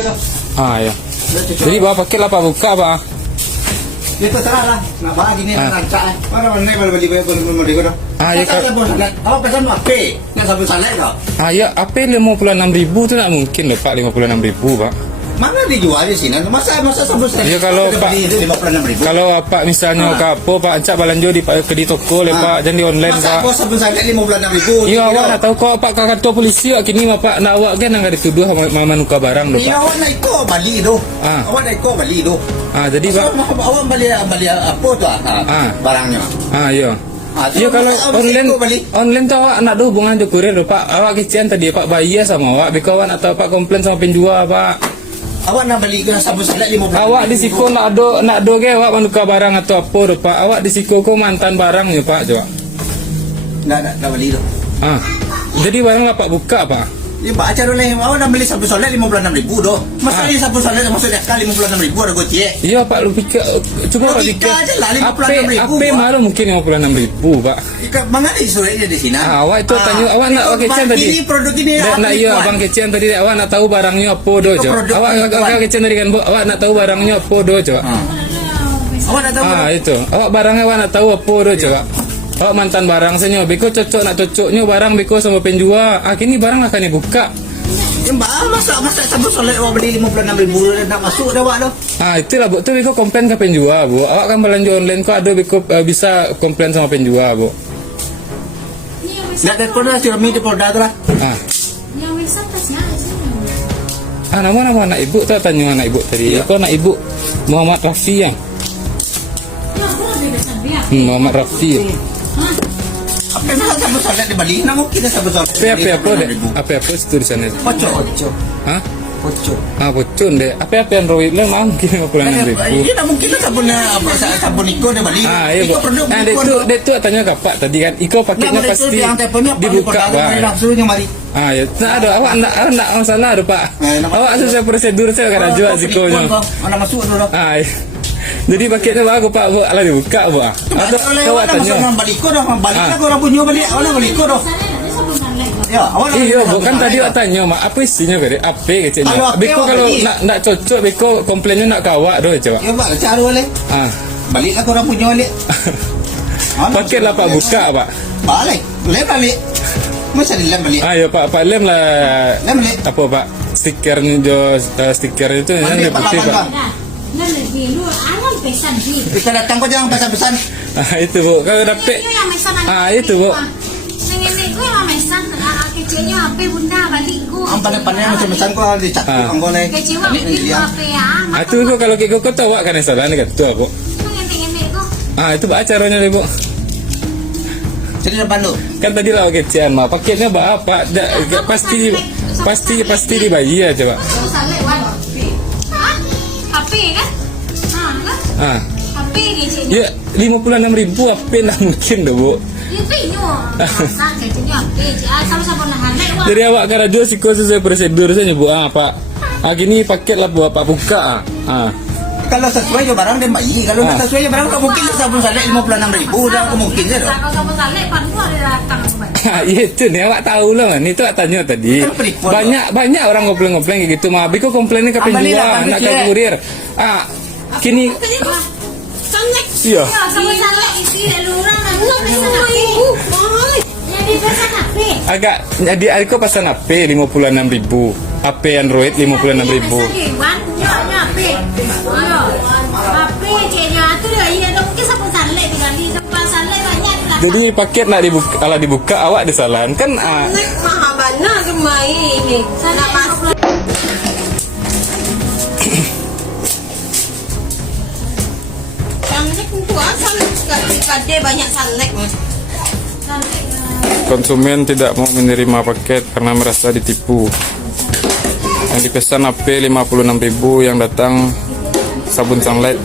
Ya. Jadi bawa paket lah pak buka pak. Ya terserah lah. Nak bagi ni rancak lah. Mana mana boleh beli beli kau. Ya kalau awak pesan apa? Nak sabun salad kau? Ya apa 56.000 tu tak mungkin lah pak 56.000 pak. Mana dijual di sini? Masa sabun salad? Ya kalau pak 56.000. kalau pak misalnya kapo pak ancak balanjo di toko le pak jangan di online masa pak. Masa sabun salad 56.000? Ya awak nak tahu kau pak kantor polisi awak kini pak nak awak kan nggak dituduh mama nuka barang do pak. Ya awak nak ikut balik do. Awak nak ikut balik do. Jadi pak awak balik apa tu barangnya? Ya. Ya kalau online tu awak nak ada hubungan dengan kurir pak. Awak kecian tadi pak bayar sama awak. Biko awak nak tahu pak komplain sama penjual pak. Awak nak beli ke sabun salad 50. Awak di siko nak do ke awak menukar barang atau apa do pak. Awak di siko ko mantan barangnya pak coba. Nak beli do. Jadi barang pak buka pak. Ya pak acara lain awak nak beli sabun salad 56.000 do. Masa ni sabun salad maksudnya kali 56.000 ada gocek. Iya pak lu pikir cuma pak pikir aja lah 56.000. Apa malu mungkin 56.000 pak. Mana disuruhnya di sini? Awak itu tanya awak nak kecian tadi. Ini produk ini nak iya abang kecian tadi awak nak tahu barangnya apa do coba. Awak kecian tadi kan awak nak tahu barangnya apa do coba. Awak nak tahu? Itu. Awak barangnya awak nak tahu apa do coba. Awak mantan barang senyo, beko cocok nak cocoknya barang beko sama penjual. Kini barang akan dibuka. Ya mbak, masa sabun salad awak beli 56.000 nak masuk dah awak tu. Itulah bu, tu beko komplain ke penjual bu. Awak kan belanja online kok ada beko bisa komplain sama penjual bu. Nak telepon dah suruh minta produk tu lah. Yang website tasnya sini. Nama anak ibu tu tanya anak ibu tadi. Kau anak ibu Muhammad Rafi yang. Ya, aku ada pesan dia. Muhammad Rafi. Apa yang sabun salad di Bali? Nak mungkin sabun salad. Apa situ di sana? Pocok. Pocok. Pocok deh. Apa yang rawit lah mungkin 56.000. Ini nak mungkin sabun Iko di Bali. Iya bu. Itu tanya kapak tadi kan. Iko paketnya pasti dibuka pak. Ya. Nah ada awak nak masalah ada pak. Awak sesuai prosedur saya kan jual sikonya. Mana masuk dulu. Jadi paketnya bagus pak, ala dibuka bu. Atau awak tanya. Orang balik ko dah, balik lah orang punya balik. Awak balik ko dah. Ya, awak. Iya, bukan tadi awak tanya mak apa isinya kare? Apa kecilnya? Beko kalau nak cocok beko komplainnya nak kawak doh coba. Ya pak, cara boleh. Balik lah orang punya balik. Paket lah pak buka pak. Balik, balik. Masa dilem balik. Ya pak lem lah. Lem balik. Apa pak? Stiker itu yang putih pak. Bisa datang kau jangan pesan-pesan. Itu bu, kalau dapet. Itu bu. Kecilnya HP bunda balikku. Pandai-pandai macam-macam kau dicatat kau ni. Kecil waktu HP Itu kau kalau kau tahu kan salah ni kata aku. Itu acaranya ni bu. Jadi depan lu. Kan tadi lah kecian mah paketnya apa? Pasti dibayar coba. HP kan? HP kecilnya. Ya 56.000 HP nak mungkin dah bu. Jadi awak kan jual siko sesuai prosedur saja bu. Pak. Gini paket lah buat pak buka. Kalau sesuai je barang dia bayi. Kalau tak sesuai je barang tak mungkin sabun salad 56.000 dah mungkin je dah. Kalau sabun salad pandu ada datang. Itu nih awak tahu lah kan. Itu awak tanya tadi. Banyak orang komplain kayak gitu mah. Biko komplainnya ke penjual nak ke kurir. Kini iya. Sabun salad isi lurang agak jadi aku pesan HP 56.000. HP Android 56.000. Jadi paket nak dibuka awak disalahan kan mahabana gemai ini. Sana masuk. Sanlek tua sanlek banyak sanlek. Konsumen tidak mau menerima paket karena merasa ditipu. Yang dipesan HP 56.000 yang datang sabun sunlight